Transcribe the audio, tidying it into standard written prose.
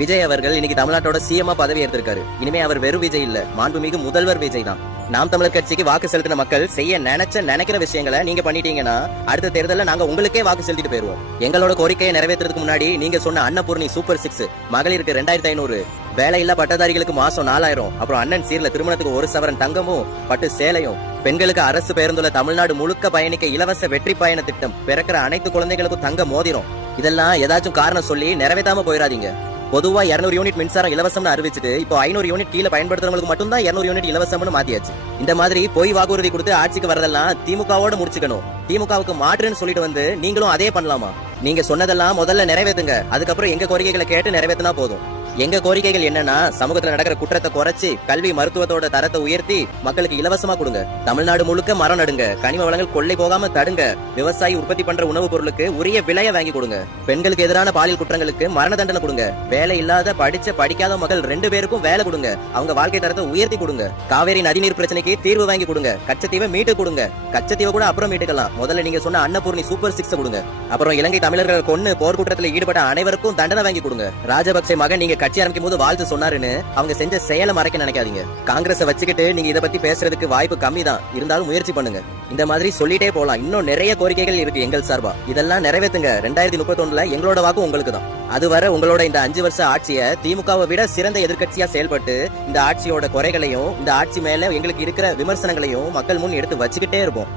விஜய் அவர்கள் இன்னைக்கு தமிழ்நாட்டோட சிஎம்ஆ பதவி ஏற்றிருக்காரு. இனிமே அவர் வெறும் விஜய் இல்ல, மாண்புமிகு முதல்வர் விஜய் தான். நாம் தமிழர் கட்சிக்கு வாக்கு செலுத்தின மக்கள் செய்ய நினைக்கிற விஷயங்களை நீங்க பண்ணிட்டீங்கன்னா அடுத்த தேர்தலில் நாங்க உங்களுக்கே வாக்கு செலுத்திட்டு போயிருவோம். எங்களோட கோரிக்கையை நிறைவேற்றுறதுக்கு முன்னாடி நீங்க சொன்ன அன்னபூர்ணி சூப்பர் 6, மகளிருக்கு 2500, வேலையில்லா பட்டதாரிகளுக்கு மாசம் 4000, அப்புறம் அண்ணன் சீர்ல திருமணத்துக்கு 1 சவரன் தங்கமும் பட்டு சேலையும், பெண்களுக்கு அரசு பேருந்துல தமிழ்நாடு முழுக்க பயணிக்க இலவச வெற்றி பயண திட்டம், பிறக்கிற அனைத்து குழந்தைகளுக்கும் தங்க மோதிரம், இதெல்லாம் ஏதாச்சும் காரணம் சொல்லி நிறைவேற்றாம போயிடாதீங்க. பொதுவா 200 யூனிட் மின்சாரம் இலவசம்னு அறிவிச்சுட்டு இப்போ 500 யூனிட் கீழே பயன்படுத்துறவங்களுக்கு மட்டும் தான் 200 யூனிட் இலவசம்னு மாத்தியாச்சு. இந்த மாதிரி பொய் வாக்குறுதி கொடுத்து ஆட்சிக்கு வரதெல்லாம் திமுகவோட முடிச்சுக்கணும். திமுகவுக்கு மாற்றுன்னு சொல்லிட்டு வந்து நீங்களும் அதே பண்ணலாமா? நீங்க சொன்னதெல்லாம் முதல்ல நிறைவேற்றுங்க, அதுக்கப்புறம் எங்க கோரிக்கைகளை கேட்டு நிறைவேற்றினா போதும். எங்க கோரிக்கைகள் என்னன்னா, சமூகத்துல நடக்கிற குற்றத்தை குறைச்சி கல்வி மருத்துவத்தோட தரத்தை உயர்த்தி மக்களுக்கு இலவசமா கொடுங்க. தமிழ்நாடு முழுக்க மரம் நடுங்க, கனிம வளங்கள் கொள்ளை போகாம தடுங்க, விவசாயி உற்பத்தி பண்ற உணவுப் பொருளுக்கு உரிய விலையை வாங்கி கொடுங்க, பெண்களுக்கு எதிரான பாலியல் குற்றங்களுக்கு மரண தண்டனை கொடுங்க, வேலை இல்லாத படிக்காத மக்கள் 2 பேருக்கும் வேலை கொடுங்க, அவங்க வாழ்க்கை தரத்தை உயர்த்தி கொடுங்க, காவேரி நதிநீர் பிரச்சனைக்கு தீர்வு வாங்கி கொடுங்க, கச்சத்தீவை மீட்டு கொடுங்க. கச்சத்தீவை கூட அப்புறம் மீட்டுக்கலாம், முதல்ல நீங்க சொன்ன அன்னபூர்ணி சூப்பர் 6 கொடுங்க. அப்புறம் இலங்கை தமிழர்கள் கொன்னு போர்க்குற்றத்தில் ஈடுபட்ட அனைவருக்கும் தண்டனை வாங்கி கொடுங்க. ராஜபக்சே மகன் நீங்க கட்சி ஆரம்பிக்கும் போது வாழ்த்து சொன்னாருன்னு அவங்க செஞ்ச செயலை மறைக்க நினைக்காதீங்க. காங்கிரஸ் வச்சுக்கிட்டு நீங்க இதை பத்தி பேசுறதுக்கு வாய்ப்பு கம்மி தான், இருந்தாலும் முயற்சி பண்ணுங்க. இந்த மாதிரி சொல்லிட்டே போலாம், இன்னும் நிறைய கோரிக்கைகள் இருக்கு எங்கள் சார்பா. இதெல்லாம் நிறைவேற்றுங்க. 2031 எங்களோட வாக்கு உங்களுக்கு தான். அதுவரை உங்களோட இந்த 5 வருஷ ஆட்சியை திமுகவை விட சிறந்த எதிர்கட்சியா செயல்பட்டு இந்த ஆட்சியோட குறைகளையும் இந்த ஆட்சி மேல எங்களுக்கு இருக்கிற விமர்சனங்களையும் மக்கள் முன் எடுத்து வச்சுக்கிட்டே இருப்போம்.